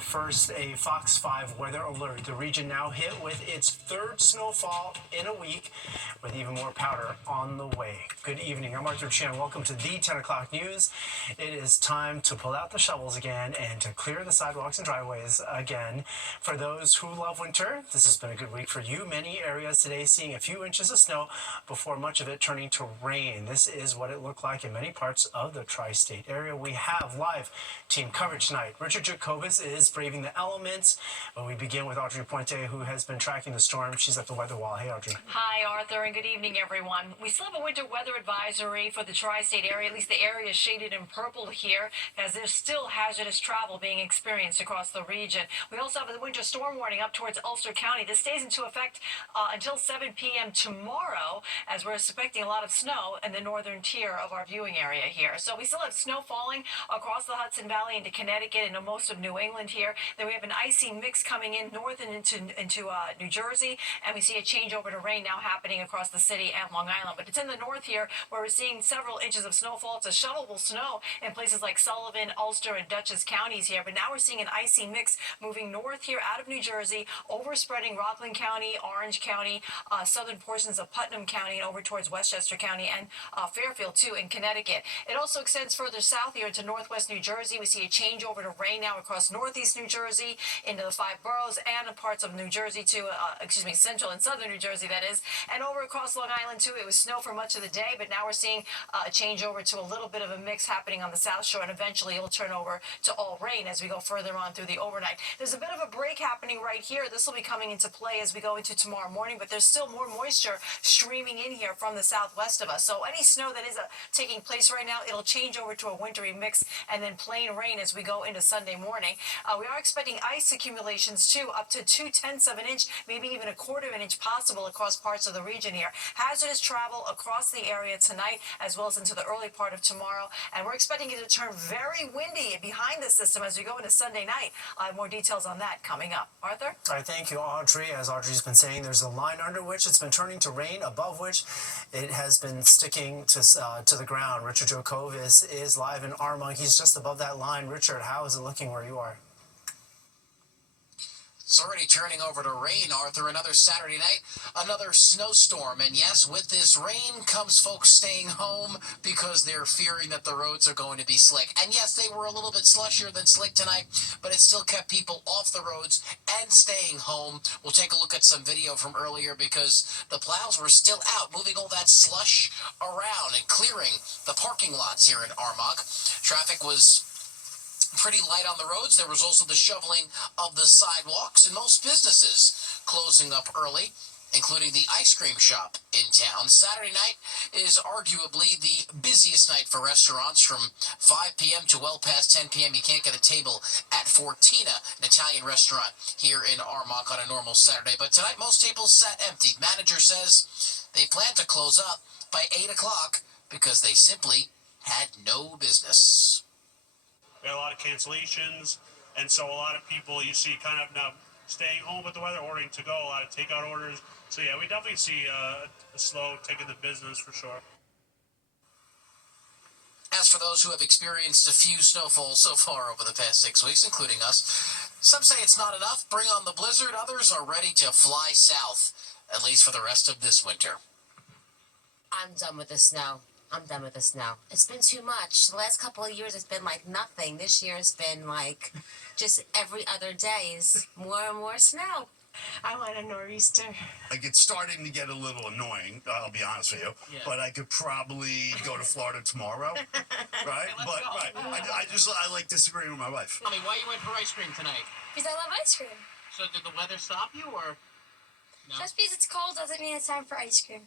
First, a Fox 5 weather alert. The region now hit with its third snowfall in a week, with even more powder on the way. Good evening. I'm Arthur Chan. Welcome to the 10 o'clock news. It is time to pull out the shovels again and to clear the sidewalks and driveways again. For those who love winter, this has been a good week for you. Many areas today seeing a few inches of snow before much of it turning to rain. This is what it looked like in many parts of the tri-state area. We have live team coverage tonight. Richard Jacobus is braving the elements. But we begin with Audrey Puente, who has been tracking the storm. She's at the weather wall. Hey, Audrey. Hi, Arthur, and good evening, everyone. We still have a winter weather advisory for the tri-state area. At least the area is shaded in purple here, as there's still hazardous travel being experienced across the region. We also have a winter storm warning up towards Ulster County. This stays into effect until 7 p.m. tomorrow, as we're expecting a lot of snow in the northern tier of our viewing area here. So we still have snow falling across the Hudson Valley into Connecticut and most of New England here. Then we have an icy mix coming in north and into New Jersey, and we see a change over to rain now happening across the city and Long Island. But it's in the north here where we're seeing several inches of snowfall. It's a shovelable snow in places like Sullivan, Ulster, and Dutchess counties here. But now we're seeing an icy mix moving north here out of New Jersey, overspreading Rockland County, Orange County, southern portions of Putnam County, and over towards Westchester County and Fairfield, too, in Connecticut. It also extends further south here into northwest New Jersey. We see a change over to rain now across northeast New Jersey, into the five boroughs, and parts of New Jersey, too, central and southern New Jersey, that is. And over across Long Island, too, it was snow for much of the day, but now we're seeing a change over to a little bit of a mix happening on the South Shore, and eventually it'll turn over to all rain as we go further on through the overnight. There's a bit of a break happening right here. This will be coming into play as we go into tomorrow morning, but there's still more moisture streaming in here from the southwest of us. So any snow that is taking place right now, it'll change over to a wintry mix and then plain rain as we go into Sunday morning. We are expecting ice accumulations, too, up to 2/10 of an inch, maybe even a quarter of an inch possible across parts of the region here. Hazardous travel across the area tonight as well as into the early part of tomorrow. And we're expecting it to turn very windy behind the system as we go into Sunday night. More details on that coming up. Arthur? All right, thank you, Audrey. As Audrey's been saying, there's a line under which it's been turning to rain, above which it has been sticking to the ground. Richard Jacobus is live in Armonk. He's just above that line. Richard, how is it looking where you are? It's already turning over to rain, Arthur. Another Saturday night, another snowstorm. And yes, with this rain comes folks staying home because they're fearing that the roads are going to be slick. And yes, they were a little bit slushier than slick tonight, but it still kept people off the roads and staying home. We'll take a look at some video from earlier because the plows were still out, moving all that slush around and clearing the parking lots here in Armonk. Traffic was pretty light on the roads. There was also the shoveling of the sidewalks, and most businesses closing up early, including the ice cream shop in town. Saturday night is arguably the busiest night for restaurants. From 5 p.m. to well past 10 p.m. You can't get a table at Fortina, an Italian restaurant here in Armonk on a normal Saturday. But tonight, most tables sat empty. Manager says they plan to close up by 8 o'clock because they simply had no business. We had a lot of cancellations, and so a lot of people you see kind of now staying home with the weather, ordering to go, a lot of takeout orders. So yeah, we definitely see a slow tick in the business for sure. As for those who have experienced a few snowfalls so far over the past 6 weeks, including us, some say it's not enough. Bring on the blizzard. Others are ready to fly south, at least for the rest of this winter. I'm done with the snow. I'm done with the snow. It's been too much. The last couple of years, it's been like nothing. This year has been like just every other day is more and more snow. I want a nor'easter. Like, it's starting to get a little annoying, I'll be honest with you. Yeah. But I could probably go to Florida tomorrow, right? But right, I like disagreeing with my wife. Tell me, why you went for ice cream tonight? Because I love ice cream. So did the weather stop you, or no? Just because it's cold doesn't mean it's time for ice cream.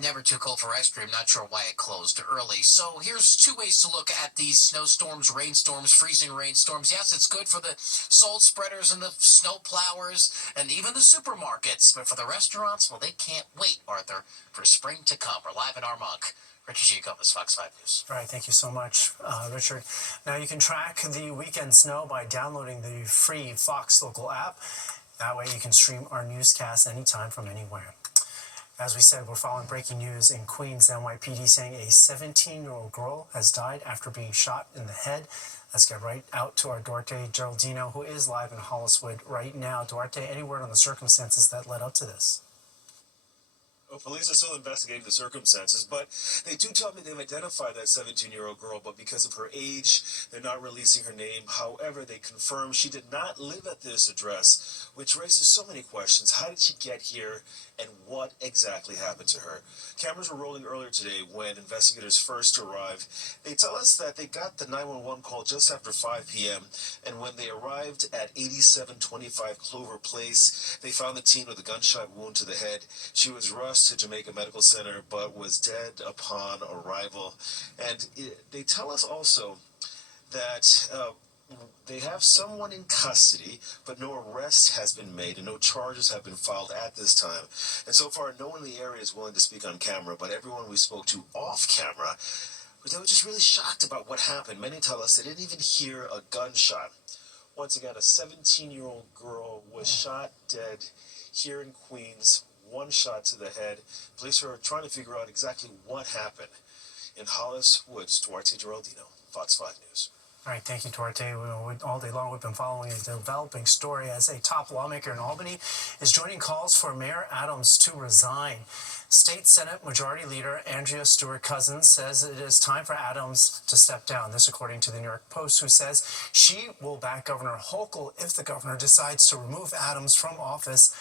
Never too cold for ice cream. Not sure why it closed early. So here's two ways to look at these snowstorms, rainstorms, freezing rainstorms. Yes, it's good for the salt spreaders and the snow plowers and even the supermarkets. But for the restaurants, well, they can't wait, Arthur, for spring to come. We're live in Armonk. Richard Jacobus, Fox 5 News. All right, thank you so much, Richard. Now you can track the weekend snow by downloading the free Fox Local app. That way you can stream our newscasts anytime from anywhere. As we said, we're following breaking news in Queens. NYPD saying a 17-year-old girl has died after being shot in the head. Let's get right out to our Duarte Geraldino, who is live in Holliswood right now. Duarte, any word on the circumstances that led up to this? Well, police are still investigating the circumstances, but they do tell me they've identified that 17-year-old girl, but because of her age, they're not releasing her name. However, they confirm she did not live at this address, which raises so many questions. How did she get here, and what exactly happened to her? Cameras were rolling earlier today when investigators first arrived. They tell us that they got the 911 call just after 5 p.m., and when they arrived at 8725 Clover Place, they found the teen with a gunshot wound to the head. She was rushed to Jamaica Medical Center, but was dead upon arrival. And they tell us also that they have someone in custody, but no arrest has been made and no charges have been filed at this time. And so far, no one in the area is willing to speak on camera, but everyone we spoke to off camera, they were just really shocked about what happened. Many tell us they didn't even hear a gunshot. Once again, a 17-year-old girl was shot dead here in Queens. One shot to the head. Police are trying to figure out exactly what happened. In Hollis Woods, Duarte Geraldino, Fox 5 News. All right, thank you, Duarte. All day long, we've been following a developing story as a top lawmaker in Albany is joining calls for Mayor Adams to resign. State Senate Majority Leader Andrea Stewart-Cousins says it is time for Adams to step down. This according to the New York Post, who says she will back Governor Hochul if the governor decides to remove Adams from office.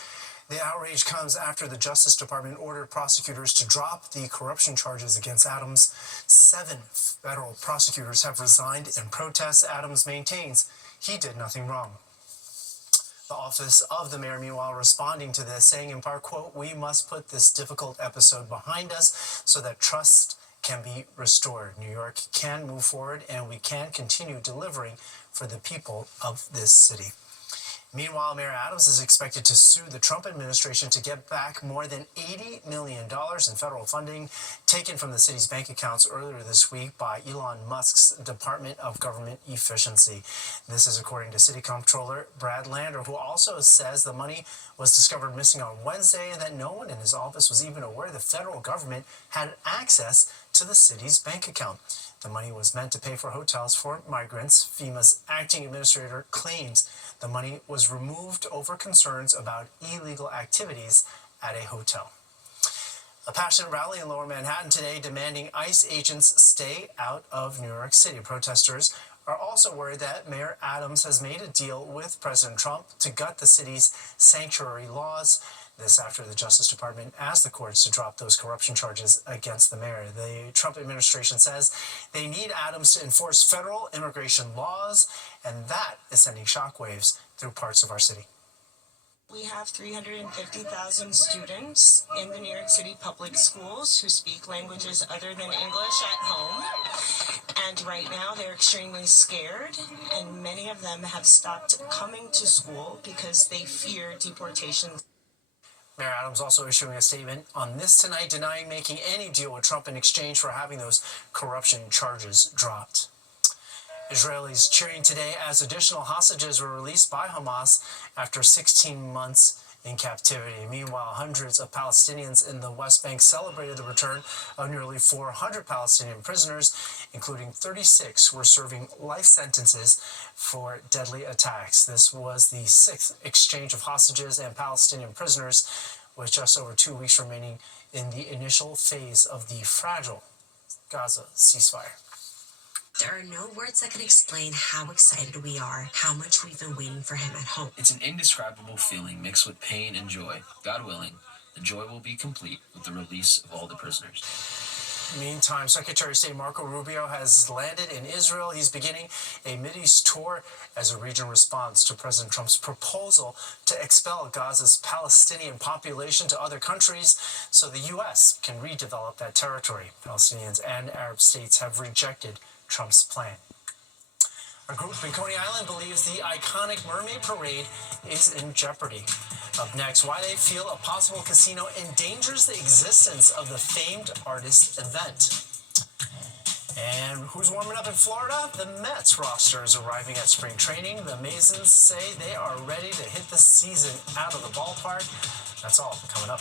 The outrage comes after the Justice Department ordered prosecutors to drop the corruption charges against Adams. 7 federal prosecutors have resigned in protest. Adams maintains he did nothing wrong. The office of the mayor, meanwhile, responding to this, saying in part, quote, "We must put this difficult episode behind us so that trust can be restored. New York can move forward and we can continue delivering for the people of this city." Meanwhile, Mayor Adams is expected to sue the Trump administration to get back more than $80 million in federal funding taken from the city's bank accounts earlier this week by Elon Musk's Department of Government Efficiency. This is according to City Comptroller Brad Lander, who also says the money was discovered missing on Wednesday and that no one in his office was even aware the federal government had access to the city's bank account. The money was meant to pay for hotels for migrants. FEMA's acting administrator claims the money was removed over concerns about illegal activities at a hotel. A passionate rally in Lower Manhattan today demanding ICE agents stay out of New York City. Protesters are also worried that Mayor Adams has made a deal with President Trump to gut the city's sanctuary laws. This after the Justice Department asked the courts to drop those corruption charges against the mayor. The Trump administration says they need Adams to enforce federal immigration laws, and that is sending shockwaves through parts of our city. We have 350,000 students in the New York City public schools who speak languages other than English at home. And right now they're extremely scared, and many of them have stopped coming to school because they fear deportation. Mayor Adams also issuing a statement on this tonight, denying making any deal with Trump in exchange for having those corruption charges dropped. Israelis cheering today as additional hostages were released by Hamas after 16 months in captivity. Meanwhile, hundreds of Palestinians in the West Bank celebrated the return of nearly 400 Palestinian prisoners, including 36 who were serving life sentences for deadly attacks. This was the 6th exchange of hostages and Palestinian prisoners, with just over 2 weeks remaining in the initial phase of the fragile Gaza ceasefire. There are no words that can explain how excited we are, how much we've been waiting for him at home. It's an indescribable feeling mixed with pain and joy. God willing, the joy will be complete with the release of all the prisoners. Meantime, Secretary of State Marco Rubio has landed in Israel. He's beginning a Mideast tour as a regional response to President Trump's proposal to expel Gaza's Palestinian population to other countries so the U.S. can redevelop that territory. Palestinians and Arab states have rejected Trump's plan. A group in Coney Island believes the iconic Mermaid Parade is in jeopardy. Up next, why they feel a possible casino endangers the existence of the famed artist event. And who's warming up in Florida? The Mets roster is arriving at spring training. The Masons say they are ready to hit the season out of the ballpark. That's all coming up.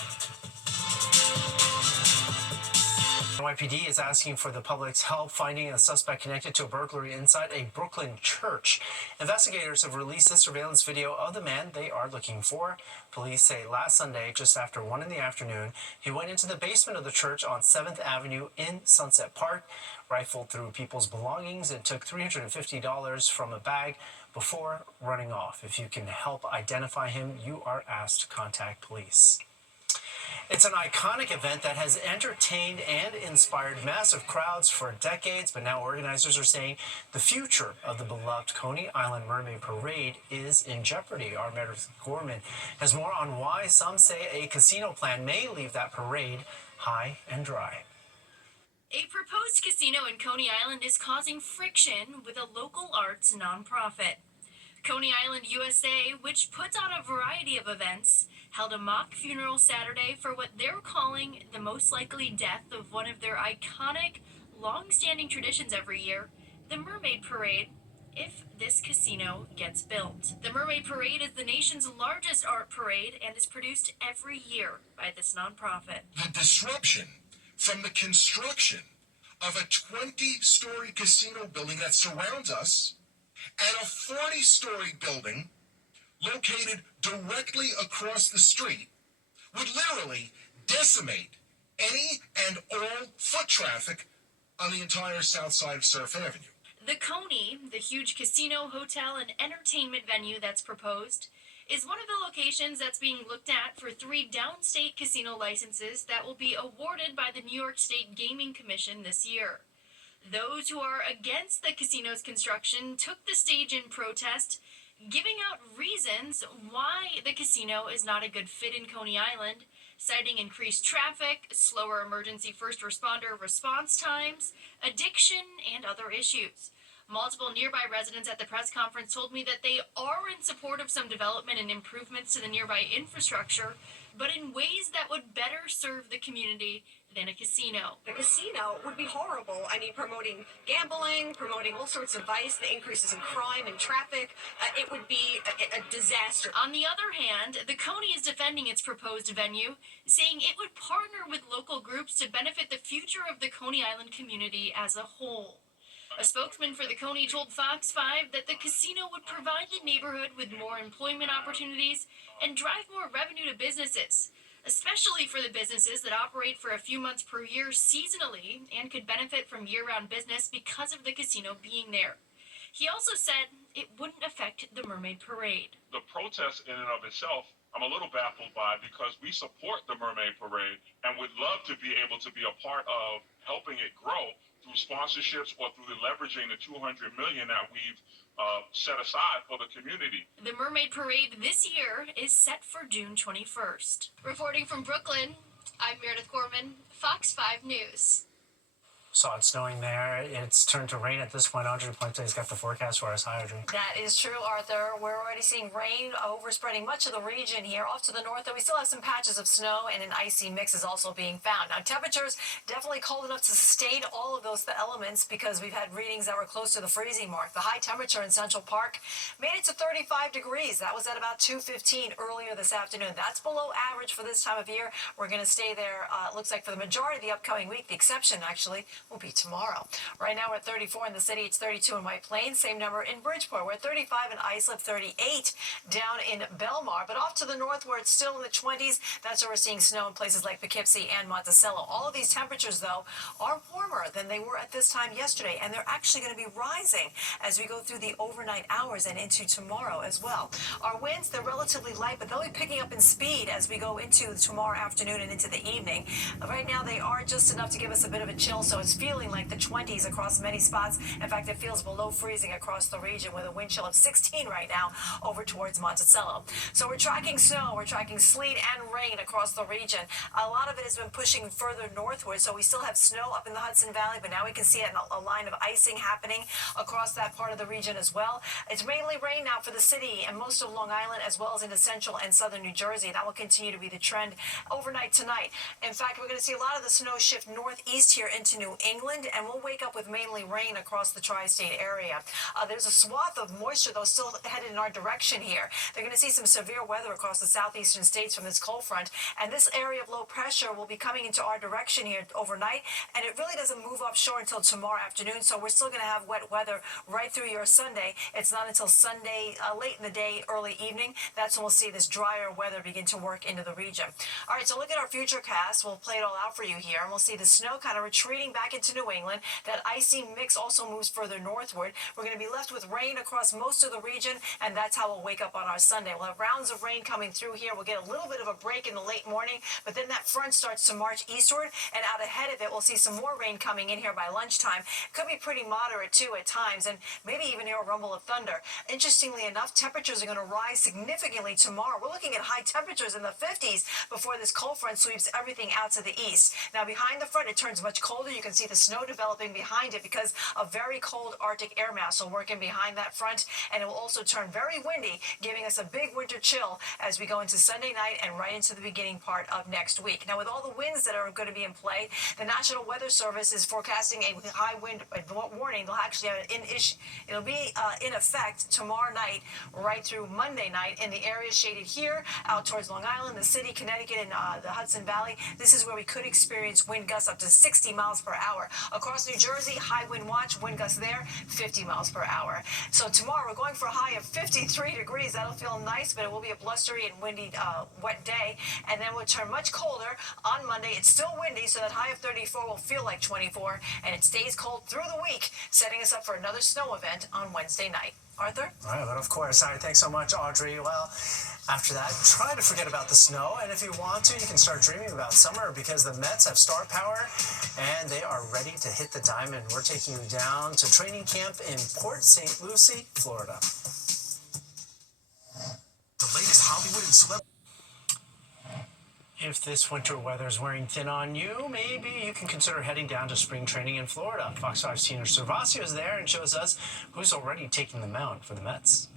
NYPD is asking for the public's help finding a suspect connected to a burglary inside a Brooklyn church. Investigators have released this surveillance video of the man they are looking for. Police say last Sunday, just after 1 in the afternoon, he went into the basement of the church on 7th Avenue in Sunset Park, rifled through people's belongings, and took $350 from a bag before running off. If you can help identify him, you are asked to contact police. It's an iconic event that has entertained and inspired massive crowds for decades, but now organizers are saying the future of the beloved Coney Island Mermaid Parade is in jeopardy. Our Meredith Gorman has more on why some say a casino plan may leave that parade high and dry. A proposed casino in Coney Island is causing friction with a local arts nonprofit. Coney Island USA, which puts on a variety of events, held a mock funeral Saturday for what they're calling the most likely death of one of their iconic, long-standing traditions every year, the Mermaid Parade, if this casino gets built. The Mermaid Parade is the nation's largest art parade and is produced every year by this nonprofit. The disruption from the construction of a 20-story casino building that surrounds us and a 40-story building located directly across the street would literally decimate any and all foot traffic on the entire south side of Surf Avenue. The Coney, the huge casino, hotel, and entertainment venue that's proposed, is one of the locations that's being looked at for 3 downstate casino licenses that will be awarded by the New York State Gaming Commission this year. Those who are against the casino's construction took the stage in protest, giving out reasons why the casino is not a good fit in Coney Island, citing increased traffic, slower emergency first responder response times, addiction, and other issues. Multiple nearby residents at the press conference told me that they are in support of some development and improvements to the nearby infrastructure, but in ways that would better serve the community than a casino. The casino would be horrible. I mean, promoting gambling, promoting all sorts of vice, the increases in crime and traffic. It would be a disaster. On the other hand, the Coney is defending its proposed venue, saying it would partner with local groups to benefit the future of the Coney Island community as a whole. A spokesman for the Coney told Fox 5 that the casino would provide the neighborhood with more employment opportunities and drive more revenue to businesses, especially for the businesses that operate for a few months per year seasonally and could benefit from year-round business because of the casino being there. He also said it wouldn't affect the Mermaid Parade. The protest in and of itself, I'm a little baffled by, because we support the Mermaid Parade and would love to be able to be a part of helping it grow through sponsorships or through the leveraging the $200 million that we've set aside for the community. The Mermaid Parade this year is set for June 21st. Reporting from Brooklyn, I'm Meredith Gorman, Fox 5 News. Saw it snowing there. It's turned to rain at this point. Audrey Puente's got the forecast for us. Hi, Audrey. That is true, Arthur. We're already seeing rain overspreading much of the region here. Off to the north, though, we still have some patches of snow, and an icy mix is also being found. Now, temperatures definitely cold enough to sustain all of those elements because we've had readings that were close to the freezing mark. The high temperature in Central Park made it to 35 degrees. That was at about 2:15 earlier this afternoon. That's below average for this time of year. We're going to stay there, it looks like, for the majority of the upcoming week. The exception, actually, will be tomorrow. Right now we're at 34 in the city. It's 32 in White Plains. Same number in Bridgeport. We're at 35 in Islip, 38 down in Belmar. But off to the north where it's still in the 20s, that's where we're seeing snow in places like Poughkeepsie and Monticello. All of these temperatures, though, are warmer than they were at this time yesterday, and they're actually going to be rising as we go through the overnight hours and into tomorrow as well. Our winds, they're relatively light, but they'll be picking up in speed as we go into tomorrow afternoon and into the evening. Right now, they are just enough to give us a bit of a chill, so it's feeling like the 20s across many spots. In fact, it feels below freezing across the region with a wind chill of 16 right now over towards Monticello. So we're tracking snow, we're tracking sleet and rain across the region. A lot of it has been pushing further northward, so we still have snow up in the Hudson Valley, but now we can see a line of icing happening across that part of the region as well. It's mainly rain now for the city and most of Long Island, as well as into central and southern New Jersey. That will continue to be the trend overnight tonight. In fact, we're going to see a lot of the snow shift northeast here into New England, and we'll wake up with mainly rain across the tri-state area. There's a swath of moisture, though, still headed in our direction here. They're going to see some severe weather across the southeastern states from this cold front, and this area of low pressure will be coming into our direction here overnight, and it really doesn't move offshore until tomorrow afternoon, so we're still going to have wet weather right through your Sunday. It's not until Sunday, late in the day, early evening, that's when we'll see this drier weather begin to work into the region. All right, so look at our futurecast. We'll play it all out for you here, and we'll see the snow kind of retreating back into New England. That icy mix also moves further northward. We're going to be left with rain across most of the region, and that's how we'll wake up on our Sunday. We'll have rounds of rain coming through here. We'll get a little bit of a break in the late morning, but then that front starts to march eastward, and out ahead of it, we'll see some more rain coming in here by lunchtime. Could be pretty moderate, too, at times, and maybe even hear a rumble of thunder. Interestingly enough, temperatures are going to rise significantly tomorrow. We're looking at high temperatures in the 50s before this cold front sweeps everything out to the east. Now, behind the front, it turns much colder. You can see the snow developing behind it because a very cold Arctic air mass will work in behind that front, and it will also turn very windy, giving us a big winter chill as we go into Sunday night and right into the beginning part of next week. Now, with all the winds that are going to be in play, the National Weather Service is forecasting a high wind warning. They'll actually have it it'll be in effect tomorrow night right through Monday night in the areas shaded here out towards Long Island, the city, Connecticut, and the Hudson Valley. This is where we could experience wind gusts up to 60 miles per hour. Across New Jersey, high wind watch, wind gusts there, 50 miles per hour. So tomorrow we're going for a high of 53 degrees. That'll feel nice, but it will be a blustery and windy, wet day. And then we'll turn much colder on Monday. It's still windy, so that high of 34 will feel like 24, and it stays cold through the week, setting us up for another snow event on Wednesday night. Arthur? All right, but of course. All right, thanks so much, Audrey. Well, after that, try to forget about the snow, and if you want to, you can start dreaming about summer because the Mets have star power, and they are ready to hit the diamond. We're taking you down to training camp in Port St. Lucie, Florida. The latest Hollywood and celebrity. If this winter weather is wearing thin on you, maybe you can consider heading down to spring training in Florida. Fox 5's Tina Servasio is there and shows us who's already taking the mound for the Mets.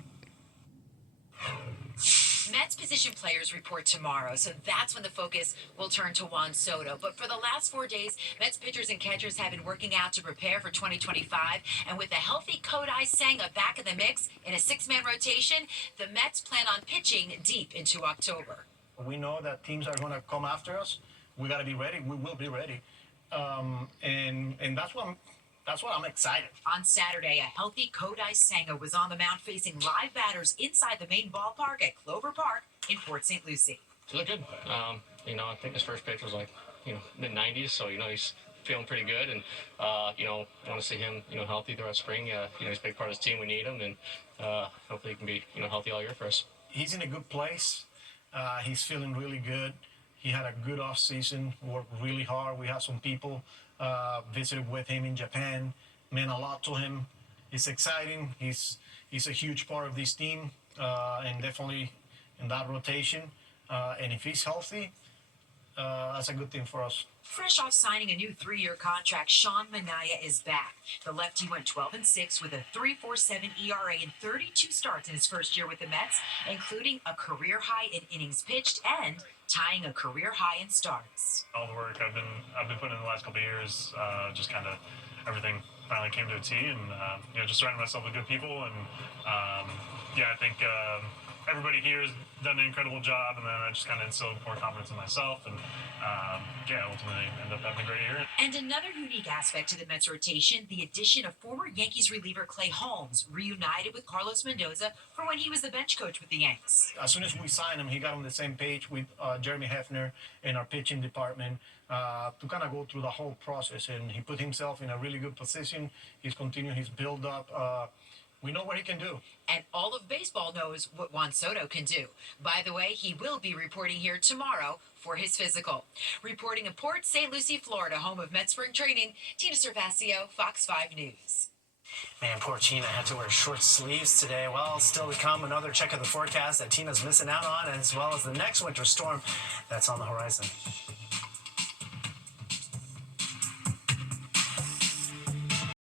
Mets position players report tomorrow, so that's when the focus will turn to Juan Soto. But for the last 4 days, Mets pitchers and catchers have been working out to prepare for 2025. And with a healthy Kodai Senga back in the mix in a 6-man rotation, the Mets plan on pitching deep into October. We know that teams are going to come after us. We got to be ready. We will be ready, and that's what I'm excited. On Saturday, a healthy Kodai Senga was on the mound facing live batters inside the main ballpark at Clover Park in Port St. Lucie. He looked good. I think his first pitch was mid-90s, so he's feeling pretty good, and want to see him healthy throughout spring. He's a big part of his team. We need him, and hopefully he can be healthy all year for us. He's in a good place. He's feeling really good. He had a good off season, worked really hard. We had some people visited with him in Japan, meant a lot to him. It's exciting. He's a huge part of this team, and definitely in that rotation. And if he's healthy, that's a good thing for us. Fresh off signing a new 3-year contract, Sean Manaea is back. The lefty went 12-6 with a 3.47 ERA in 32 starts in his first year with the Mets, including a career high in innings pitched and tying a career high in starts. All the work I've been putting in the last couple of years, just kind of everything finally came to a T, and just surrounding myself with good people, and I think everybody here has done an incredible job, and then I just kind of instilled more confidence in myself, and ultimately ended up having a great year. And another unique aspect to the Mets rotation, the addition of former Yankees reliever Clay Holmes, reunited with Carlos Mendoza for when he was the bench coach with the Yanks. As soon as we signed him, he got on the same page with Jeremy Hefner in our pitching department to kind of go through the whole process, and he put himself in a really good position. He's continuing his build-up. We know what he can do. And all of baseball knows what Juan Soto can do. By the way, he will be reporting here tomorrow for his physical. Reporting in Port St. Lucie, Florida, home of Mets spring training, Tina Servasio, Fox 5 News. Man, poor Tina had to wear short sleeves today. Well, still to come, another check of the forecast that Tina's missing out on, as well as the next winter storm that's on the horizon.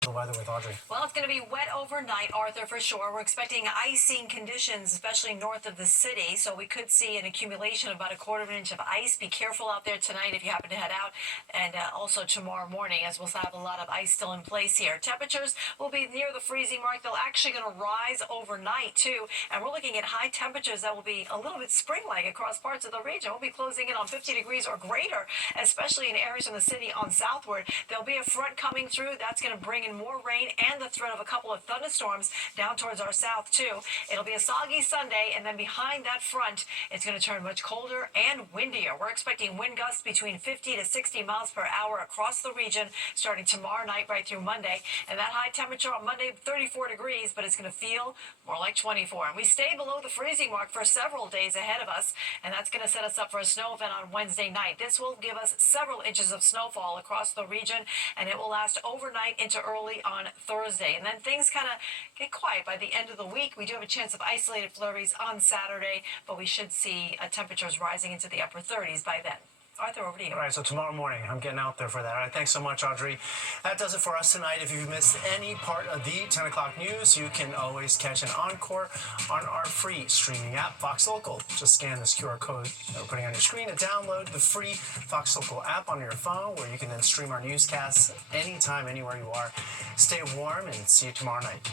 The weather weather with Audrey. Well, it's going to be wet overnight, Arthur, for sure. We're expecting icing conditions, especially north of the city. So we could see an accumulation of about a quarter of an inch of ice. Be careful out there tonight if you happen to head out. And also tomorrow morning, as we'll have a lot of ice still in place here. Temperatures will be near the freezing mark. They're actually going to rise overnight, too. And we're looking at high temperatures that will be a little bit spring-like across parts of the region. We'll be closing in on 50 degrees or greater, especially in areas in the city on southward. There'll be a front coming through. That's going to bring in more rain and the threat of a couple of thunderstorms down towards our south, too. It'll be a soggy Sunday, and then behind that front, it's going to turn much colder and windier. We're expecting wind gusts between 50 to 60 miles per hour across the region starting tomorrow night right through Monday. And that high temperature on Monday, 34 degrees, but it's going to feel more like 24. And we stay below the freezing mark for several days ahead of us, and that's going to set us up for a snow event on Wednesday night. This will give us several inches of snowfall across the region, and it will last overnight into early on Thursday. And then things kind of get quiet by the end of the week. We do have a chance of isolated flurries on Saturday, but we should see temperatures rising into the upper 30s by then. Arthur, over to you. All right, so tomorrow morning, I'm getting out there for that. All right, thanks so much, Audrey. That does it for us tonight. If you've missed any part of the 10 o'clock news, you can always catch an encore on our free streaming app, Fox Local. Just scan this QR code that we're putting on your screen and download the free Fox Local app on your phone, where you can then stream our newscasts anytime, anywhere you are. Stay warm, and see you tomorrow night.